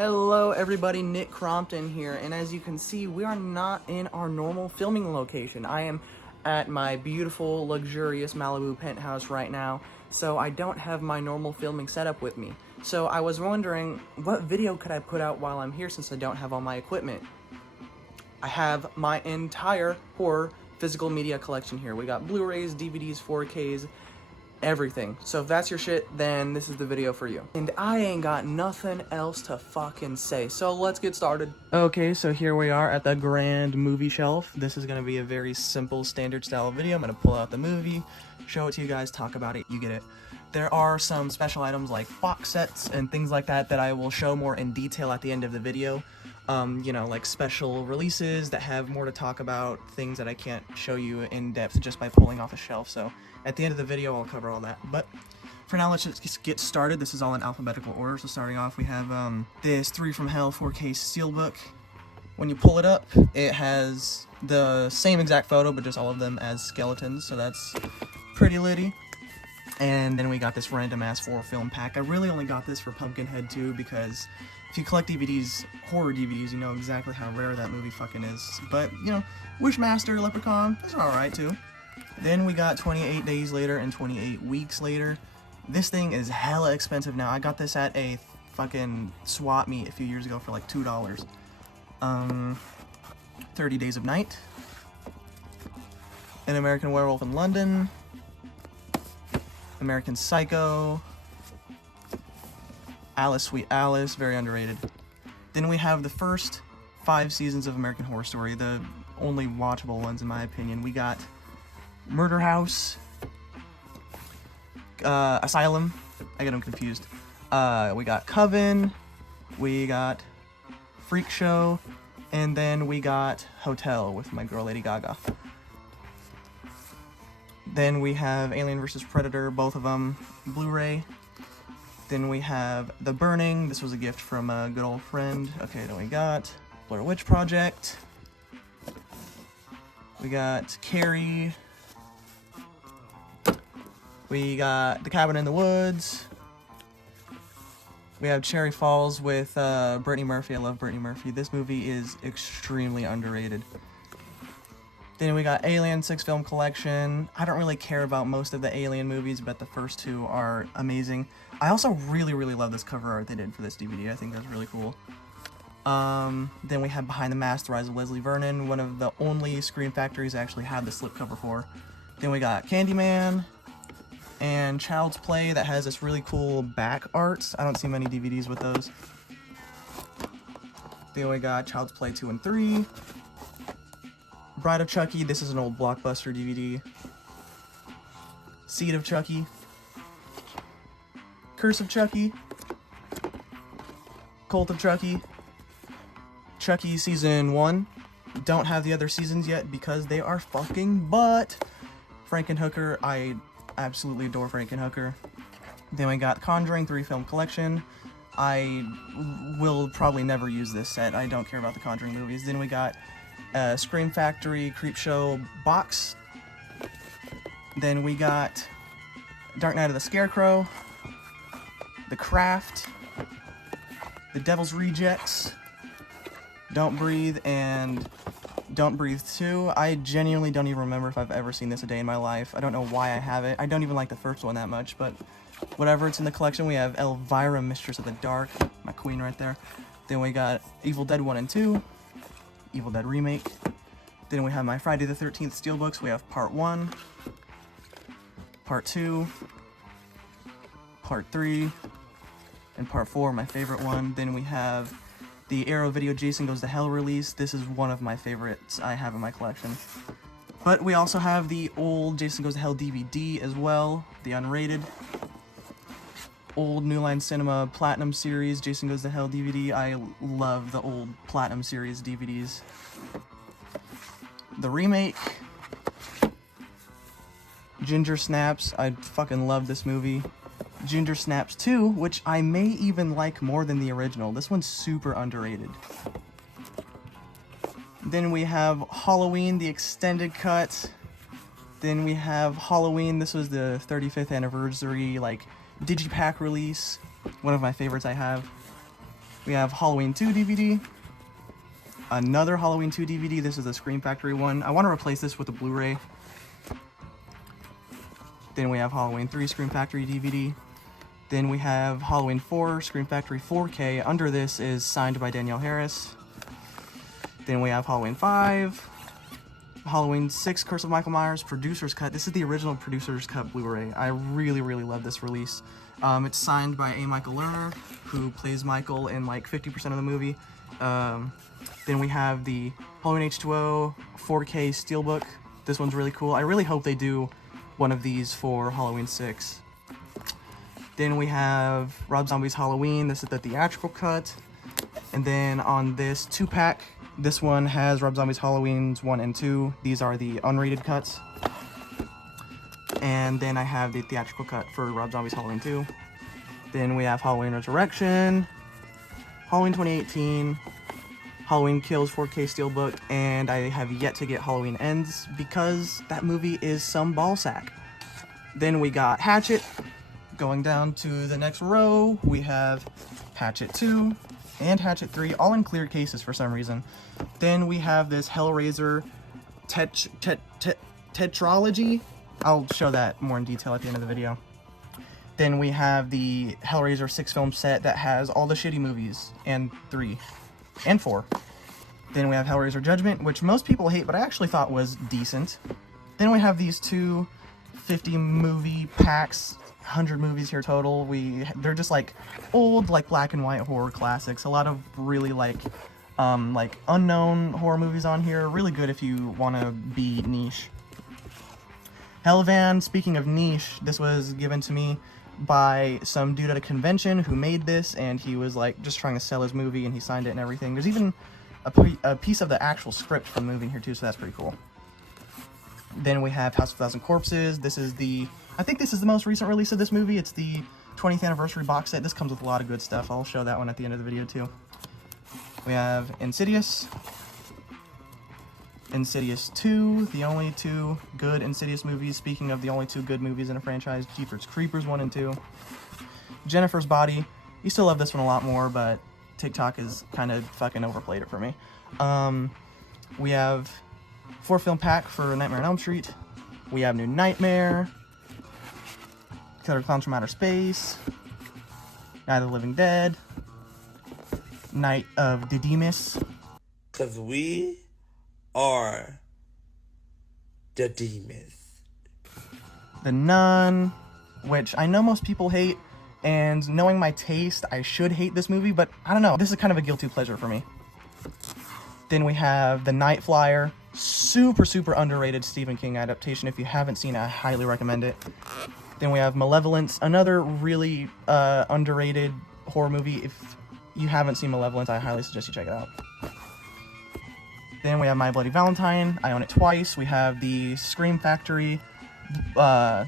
Hello everybody, Nick Crompton here, and as you can see, we are not in our normal filming location. I am at my beautiful, luxurious Malibu penthouse right now, so I don't have my normal filming setup with me. So I was wondering, what video could I put out while I'm here since I don't have all my equipment? I have my entire horror physical media collection here. We got Blu-rays, DVDs, 4Ks, everything. So if that's your shit, then this is the video for you. And I ain't got nothing else to fucking say, so let's get started. Okay, so here we are at the grand movie shelf. This is gonna be a very simple, standard style video. I'm gonna pull out the movie, show it to you guys, talk about it, you get it. There are some special items like box sets and things like that I will show more in detail at the end of the video. You know, like special releases that have more to talk about, things that I can't show you in depth just by pulling off a shelf. So at the end of the video, I'll cover all that. But for now, let's just get started. This is all in alphabetical order. So starting off, we have this 3 from Hell 4K Steelbook. When you pull it up, it has the same exact photo, but just all of them as skeletons. So that's pretty litty. And then we got this random ass 4-film pack. I really only got this for Pumpkinhead 2 because if you collect DVDs, horror DVDs, you know exactly how rare that movie fucking is. But, you know, Wishmaster, Leprechaun, those are alright too. Then we got 28 Days Later and 28 Weeks Later. This thing is hella expensive now. I got this at a fucking swap meet a few years ago for like $2. 30 Days of Night. An American Werewolf in London. American Psycho. Alice, Sweet Alice, very underrated. Then we have the first 5 seasons of American Horror Story, the only watchable ones in my opinion. We got Murder House, Asylum, I get them confused. We got Coven, we got Freak Show, and then we got Hotel with my girl Lady Gaga. Then we have Alien vs. Predator, both of them, Blu-ray. Then we have The Burning. This was a gift from a good old friend. Okay, then we got Blair Witch Project. We got Carrie. We got The Cabin in the Woods. We have Cherry Falls with Brittany Murphy. I love Brittany Murphy. This movie is extremely underrated. Then we got Alien 6-film collection. I don't really care about most of the Alien movies, but the first 2 are amazing. I also really love this cover art they did for this DVD. I think that's really cool. Then we have Behind the Mask, The Rise of Leslie Vernon, one of the only Scream Factories I actually had the slipcover for. Then we got Candyman and Child's Play that has this really cool back art. I don't see many DVDs with those. Then we got Child's Play 2 and 3. Bride of Chucky, this is an old Blockbuster DVD. Seed of Chucky. Curse of Chucky. Cult of Chucky. Chucky Season 1. Don't have the other seasons yet because they are fucking butt. Frankenhooker, I absolutely adore Frankenhooker. Then we got Conjuring 3-film collection. I will probably never use this set. I don't care about the Conjuring movies. Then we got Scream Factory Creepshow box. Then we got Dark Night of the Scarecrow, The Craft, The Devil's Rejects, Don't Breathe, and Don't Breathe 2. I genuinely don't even remember if I've ever seen this a day in my life. I don't know why I have it. I don't even like the first one that much, but whatever, it's in the collection. We have Elvira, Mistress of the Dark, my queen right there. Then we got Evil Dead 1 and 2. Evil Dead Remake. Then we have my Friday the 13th Steelbooks. We have Part 1, Part 2, Part 3, and Part 4, my favorite one. Then we have the Arrow Video Jason Goes to Hell release. This is one of my favorites I have in my collection. But we also have the old Jason Goes to Hell DVD as well, the unrated. Old New Line Cinema Platinum Series, Jason Goes to Hell DVD. I love the old Platinum Series DVDs. The remake. Ginger Snaps, I fucking love this movie. Ginger Snaps 2, which I may even like more than the original. This one's super underrated. Then we have Halloween, the extended cut. Then we have Halloween, this was the 35th anniversary, like, digipack release. One of my favorites I have. We have Halloween 2 DVD. Another Halloween 2 DVD. This is the Scream Factory one. I want to replace this with a Blu-ray. Then we have Halloween 3 Scream Factory DVD. Then we have Halloween 4 Scream Factory 4K. Under this is signed by Danielle Harris. Then we have Halloween 5. Halloween 6 Curse of Michael Myers Producer's Cut. This is the original Producer's Cut Blu-ray. I really, really love this release. It's signed by A. Michael Lerner, who plays Michael in like 50% of the movie. Then we have the Halloween H2O 4K Steelbook. This one's really cool. I really hope they do one of these for Halloween 6. Then we have Rob Zombie's Halloween. This is the theatrical cut. And then on this 2-pack, this one has Rob Zombie's Halloween's 1 and 2. These are the unrated cuts. And then I have the theatrical cut for Rob Zombie's Halloween 2. Then we have Halloween Resurrection, Halloween 2018, Halloween Kills 4K Steelbook, and I have yet to get Halloween Ends because that movie is some ballsack. Then we got Hatchet. Going down to the next row, we have Hatchet 2 and Hatchet 3, all in clear cases for some reason. Then we have this Hellraiser tetralogy. I'll show that more in detail at the end of the video. Then we have the Hellraiser 6-film set that has all the shitty movies, and 3, and 4. Then we have Hellraiser Judgment, which most people hate, but I actually thought was decent. Then we have these two 50 movie packs, 100 movies here total. They're just like old, like black and white horror classics. A lot of really like unknown horror movies on here. Really good if you want to be niche. Hellvan, speaking of niche, this was given to me by some dude at a convention who made this, and he was like just trying to sell his movie, and he signed it and everything. There's even a piece of the actual script from the movie in here too, so that's pretty cool. Then we have House of 1,000 Corpses. I think this is the most recent release of this movie. It's the 20th anniversary box set. This comes with a lot of good stuff. I'll show that one at the end of the video too. We have Insidious. Insidious 2, the only 2 good Insidious movies. Speaking of the only 2 good movies in a franchise, Jeepers Creepers 1 and 2. Jennifer's Body. You still love this one a lot more, but TikTok has kind of fucking overplayed it for me. We have 4-film pack for Nightmare on Elm Street. We have New Nightmare. Killer Clowns from Outer Space. Night of the Living Dead. Night of the Demas. 'Cause we are the demons. The Nun, which I know most people hate, and knowing my taste, I should hate this movie, but I don't know. This is kind of a guilty pleasure for me. Then we have The Night Flyer. Super, super underrated Stephen King adaptation. If you haven't seen it, I highly recommend it. Then we have Malevolence, another really underrated horror movie. If you haven't seen Malevolence, I highly suggest you check it out. Then we have My Bloody Valentine. I own it twice. We have the Scream Factory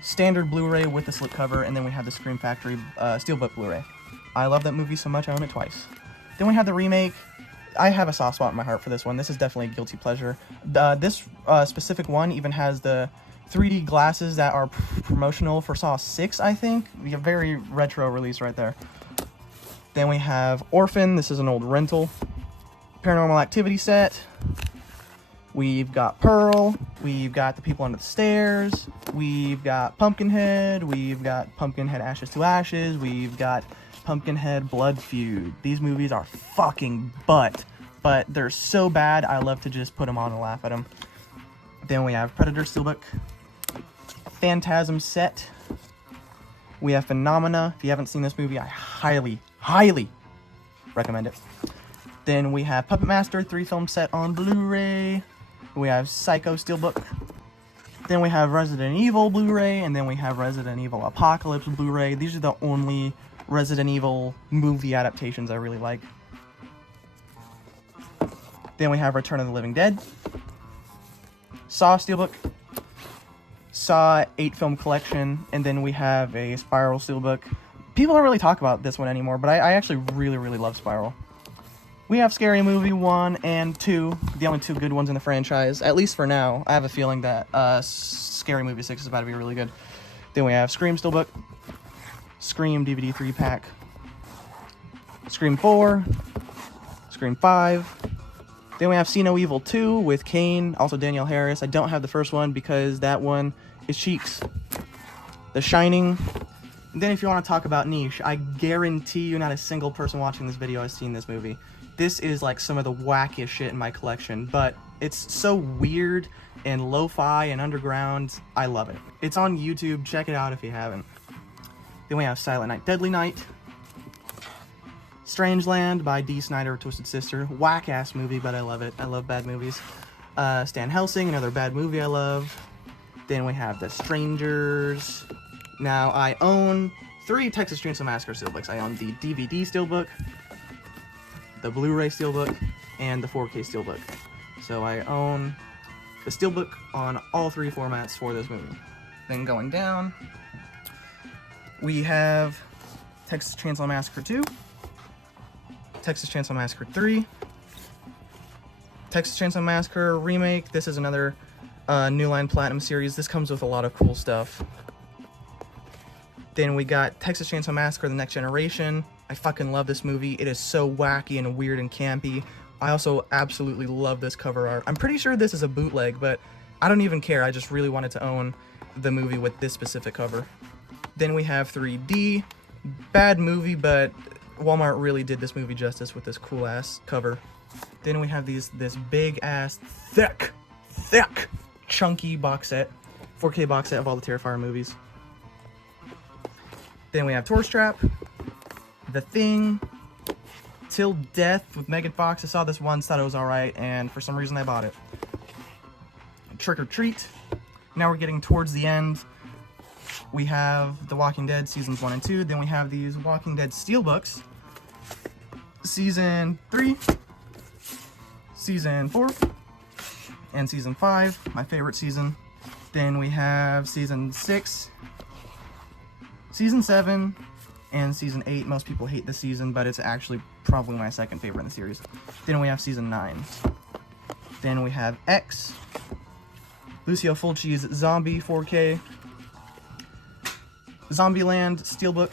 standard Blu-ray with the slipcover, and then we have the Scream Factory Steelbook Blu-ray. I love that movie so much, I own it twice. Then we have the remake. I have a soft spot in my heart for this one. This is definitely a guilty pleasure. This specific one even has the 3D glasses that are promotional for Saw 6, I think. A very retro release right there. Then we have Orphan. This is an old rental. Paranormal Activity set. We've got Pearl. We've got The People Under the Stairs. We've got Pumpkinhead. We've got Pumpkinhead Ashes to Ashes. We've got Pumpkinhead Blood Feud. These movies are fucking butt, but they're so bad, I love to just put them on and laugh at them. Then we have Predator Steelbook. Phantasm set. We have Phenomena. If you haven't seen this movie, I highly, highly recommend it. Then we have Puppet Master 3-film set on Blu-ray. We have Psycho Steelbook. Then we have Resident Evil Blu-ray, and then we have Resident Evil Apocalypse Blu-ray. These are the only Resident Evil movie adaptations I really like. Then we have Return of the Living Dead. Saw Steelbook. Saw 8-film collection, and then we have a Spiral Steelbook. People don't really talk about this one anymore, but I actually really, really love Spiral. We have Scary Movie 1 and 2, the only 2 good ones in the franchise, at least for now. I have a feeling that Scary Movie 6 is about to be really good. Then we have Scream Steelbook, Scream DVD 3-pack, Scream 4, Scream 5. Then we have See No Evil 2 with Kane, also Danielle Harris. I don't have the first one because that one is Cheeks. The Shining. And then if you want to talk about niche, I guarantee you not a single person watching this video has seen this movie. This is like some of the wackiest shit in my collection, but it's so weird and lo-fi and underground. I love it. It's on YouTube. Check it out if you haven't. Then we have Silent Night, Deadly Night. Strangeland by Dee Snider, Twisted Sister. Whack-ass movie, but I love it. I love bad movies. Stan Helsing, another bad movie I love. Then we have The Strangers. Now, I own 3 Texas Chainsaw Massacre steelbooks. I own the DVD steelbook, the Blu-ray steelbook, and the 4K steelbook. So I own the steelbook on all 3 formats for this movie. Then going down, we have Texas Chainsaw Massacre 2, Texas Chainsaw Massacre 3, Texas Chainsaw Massacre Remake. This is another New Line Platinum series. This comes with a lot of cool stuff. Then we got Texas Chainsaw Massacre The Next Generation. I fucking love this movie. It is so wacky and weird and campy. I also absolutely love this cover art. I'm pretty sure this is a bootleg, but I don't even care. I just really wanted to own the movie with this specific cover. Then we have 3D. Bad movie, but Walmart really did this movie justice with this cool ass cover. Then we have this big ass thick chunky box set, 4K box set of all the Terrifier movies. Then we have Tourist Trap, The Thing, Till Death with Megan Fox. I saw this once, thought it was alright, and for some reason I bought it. Trick or Treat. Now we're getting towards the end. We have The Walking Dead Seasons 1 and 2. Then we have these Walking Dead Steelbooks. Season 3, Season 4, and Season 5, my favorite season. Then we have Season 6, Season 7, and Season 8. Most people hate this season, but it's actually probably my second favorite in the series. Then we have Season 9. Then we have X, Lucio Fulci's Zombie 4K, Zombieland Steelbook,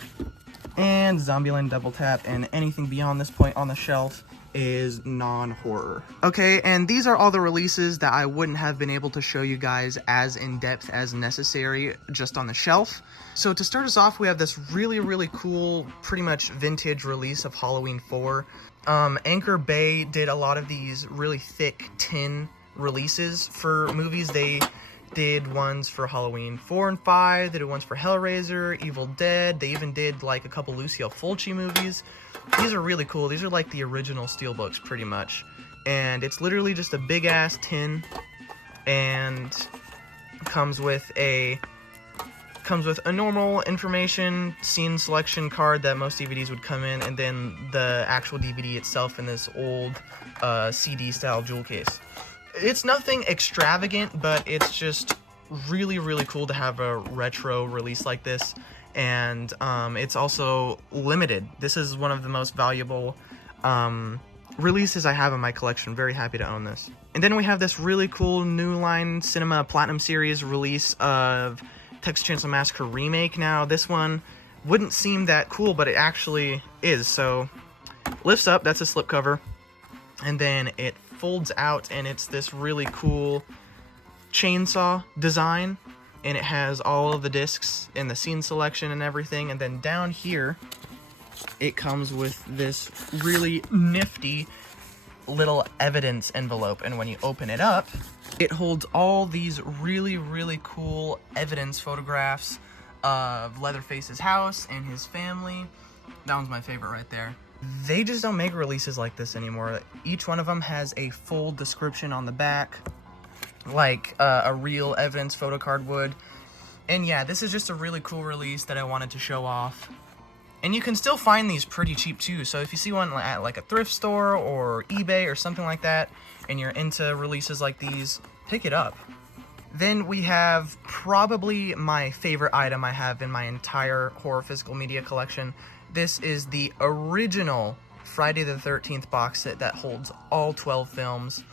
and Zombieland Double Tap, and anything beyond this point on the shelf is non-horror. Okay, and these are all the releases that I wouldn't have been able to show you guys as in-depth as necessary just on the shelf. So to start us off, we have this really cool, pretty much vintage release of Halloween 4. Anchor Bay did a lot of these really thick tin releases for movies. They did ones for Halloween 4 and 5, they did ones for Hellraiser, Evil Dead, they even did like a couple Lucio Fulci movies. These are really cool. These are like the original steelbooks pretty much. And it's literally just a big ass tin and comes with a normal information scene selection card that most DVDs would come in, and then the actual DVD itself in this old CD style jewel case. It's nothing extravagant, but it's just really cool to have a retro release like this. And it's also limited. This is one of the most valuable releases I have in my collection. Very happy to own this. And then we have this really cool New Line Cinema Platinum Series release of Texas Chainsaw Massacre Remake. Now, this one wouldn't seem that cool, but it actually is. So, lifts up, that's a slipcover. And then it folds out, and it's this really cool chainsaw design, and it has all of the discs and the scene selection and everything. And then down here it comes with this really nifty little evidence envelope, and when you open it up, it holds all these really cool evidence photographs of Leatherface's house and his family. That one's my favorite right there. They just don't make releases like this anymore. Each one of them has a full description on the back, like a real evidence photo card would. And yeah, this is just a really cool release that I wanted to show off. And you can still find these pretty cheap too, so if you see one at like a thrift store or eBay or something like that, and you're into releases like these, pick it up. Then we have probably my favorite item I have in my entire horror physical media collection. This is the original Friday the 13th box set that holds all 12 films.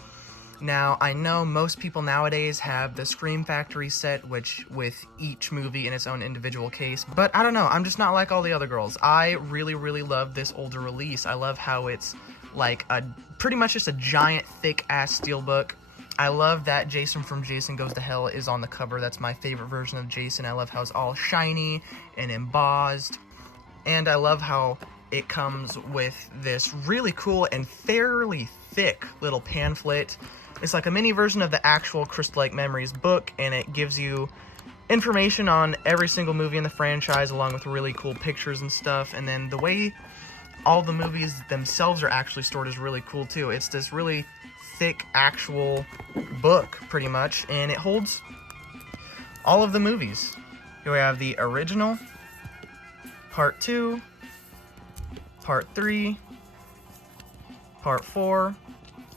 Now, I know most people nowadays have the Scream Factory set, which with each movie in its own individual case, but I don't know, I'm just not like all the other girls. I really love this older release. I love how it's like a pretty much just a giant thick ass steelbook. I love that Jason from Jason Goes to Hell is on the cover. That's my favorite version of Jason. I love how it's all shiny and embossed. And I love how it comes with this really cool and fairly thick little pamphlet. It's like a mini version of the actual Crystal Lake Memories book, and it gives you information on every single movie in the franchise along with really cool pictures and stuff. And then the way all the movies themselves are actually stored is really cool too. It's this really thick actual book pretty much, and it holds all of the movies. Here we have the original, part 2, part 3, part 4,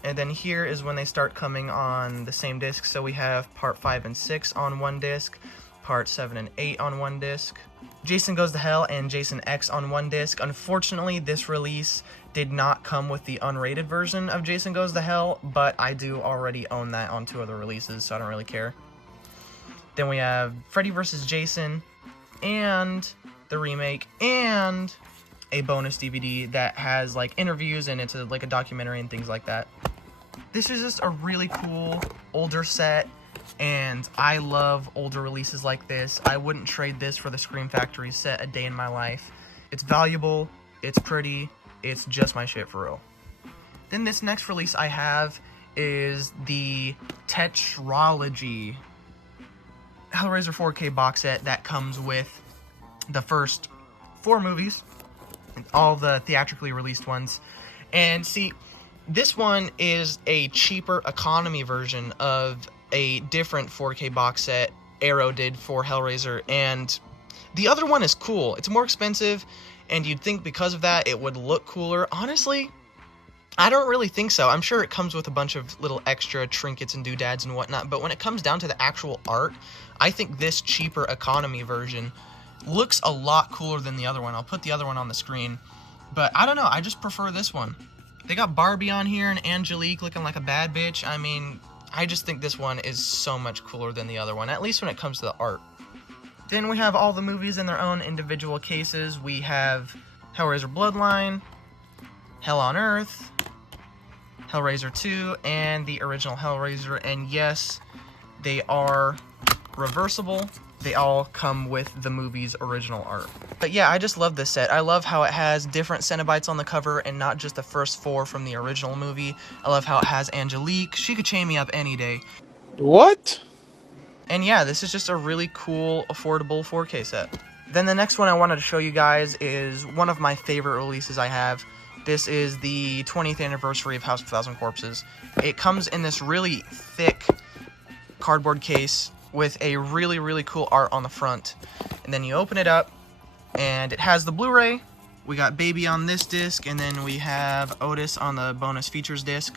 and then here is when they start coming on the same disc. So we have part 5 and 6 on one disc, part 7 and 8 on one disc, Jason Goes to Hell and Jason X on one disc. Unfortunately, this release did not come with the unrated version of Jason Goes to Hell, but I do already own that on 2 other releases, so I don't really care. Then we have Freddy vs. Jason, and the remake, and a bonus DVD that has like interviews, and it's like a documentary and things like that. This is just a really cool older set, and I love older releases like this. I wouldn't trade this for the Scream Factory set a day in my life. It's valuable, it's pretty, it's just my shit for real. Then this next release I have is the Tetralogy Hellraiser 4K box set that comes with the first 4 movies, all the theatrically released ones. And see, this one is a cheaper economy version of a different 4K box set Arrow did for Hellraiser, and the other one is cool. It's more expensive, and you'd think because of that it would look cooler. Honestly, I don't really think so. I'm sure it comes with a bunch of little extra trinkets and doodads and whatnot, but when it comes down to the actual art, I think this cheaper economy version looks a lot cooler than the other one. I'll put the other one on the screen, but I don't know, I just prefer this one. They got Barbie on here and Angelique looking like a bad bitch. I mean, I just think this one is so much cooler than the other one, at least when it comes to the art. Then we have all the movies in their own individual cases. We have Hellraiser Bloodline, Hell on Earth, Hellraiser 2, and the original Hellraiser. And yes, they are reversible. They all come with the movie's original art. But yeah, I just love this set. I love how it has different Cenobites on the cover and not just the first 4 from the original movie. I love how it has Angelique. She could chain me up any day. What? And yeah, this is just a really cool, affordable 4K set. Then the next one I wanted to show you guys is one of my favorite releases I have. This is the 20th anniversary of House of 1,000 Corpses. It comes in this really thick cardboard case with a really, really cool art on the front. And then you open it up, and it has the Blu-ray. We got Baby on this disc, and then we have Otis on the bonus features disc.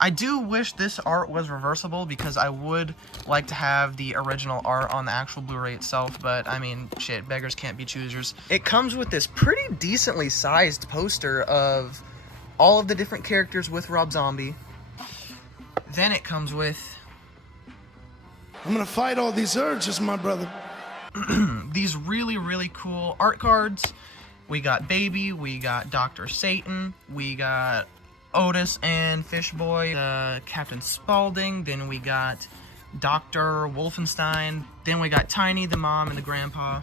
I do wish this art was reversible, because I would like to have the original art on the actual Blu-ray itself, but I mean, shit, beggars can't be choosers. It comes with this pretty decently sized poster of all of the different characters with Rob Zombie. Then it comes with I'm gonna fight all these urges, my brother. these really, really cool art cards. We got Baby, we got Dr. Satan, we got Otis and Fishboy, Captain Spaulding, then we got Dr. Wolfenstein, then we got Tiny, the mom, and the grandpa.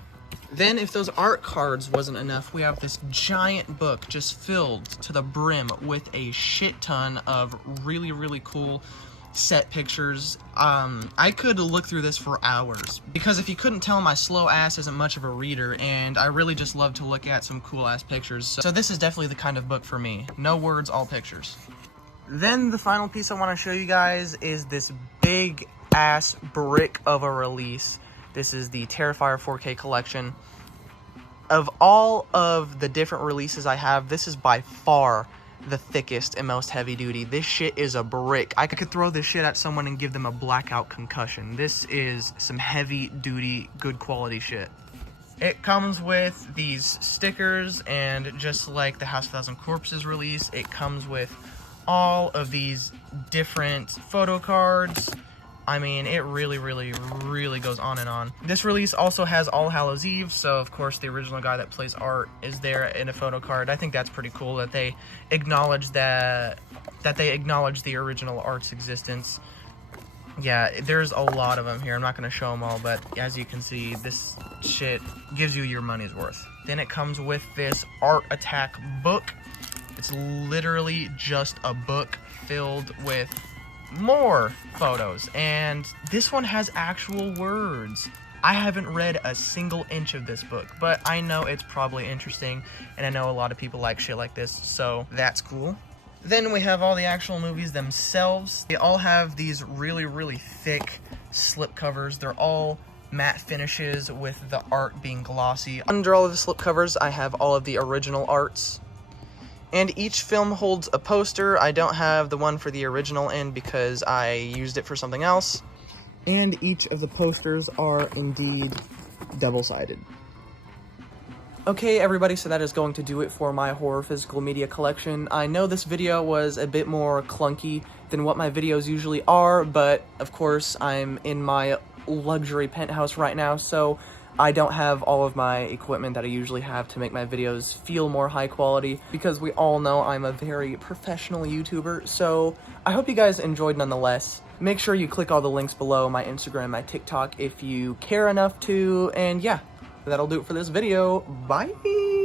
Then, if those art cards wasn't enough, we have this giant book just filled to the brim with a shit ton of really, really cool set pictures. I could look through this for hours, because if you couldn't tell, my slow ass isn't much of a reader, and I really just love to look at some cool ass pictures. So this is definitely the kind of book for me. No words, all pictures. Then the final piece I want to show you guys is this big ass brick of a release. This is the Terrifier 4K collection. Of all of the different releases I have, this is by far the thickest and most heavy duty. This shit is a brick. I could throw this shit at someone and give them a blackout concussion. This is some heavy duty, good quality shit. It comes with these stickers, and just like the House of 1,000 Corpses release, it comes with all of these different photo cards, I mean, it really, really, really goes on and on. This release also has All Hallows Eve, so of course the original guy that plays Art is there in a photo card. I think that's pretty cool that they acknowledge that they acknowledge the original Art's existence. Yeah, there's a lot of them here. I'm not going to show them all, but as you can see, this shit gives you your money's worth. Then it comes with this Art Attack book. It's literally just a book filled with more photos, and this one has actual words. I haven't read a single inch of this book, but I know it's probably interesting, and I know a lot of people like shit like this, so that's cool. Then we have all the actual movies themselves. They all have these really, really thick slip covers. They're all matte finishes with the art being glossy. Under all of the slip covers, I have all of the original arts. And each film holds a poster. I don't have the one for the original in because I used it for something else. And each of the posters are indeed double-sided. Okay, everybody, so that is going to do it for my horror physical media collection. I know this video was a bit more clunky than what my videos usually are, but of course I'm in my luxury penthouse right now, so I don't have all of my equipment that I usually have to make my videos feel more high quality, because we all know I'm a very professional YouTuber, so I hope you guys enjoyed nonetheless. Make sure you click all the links below, my Instagram, my TikTok, if you care enough to, and yeah, that'll do it for this video. Bye!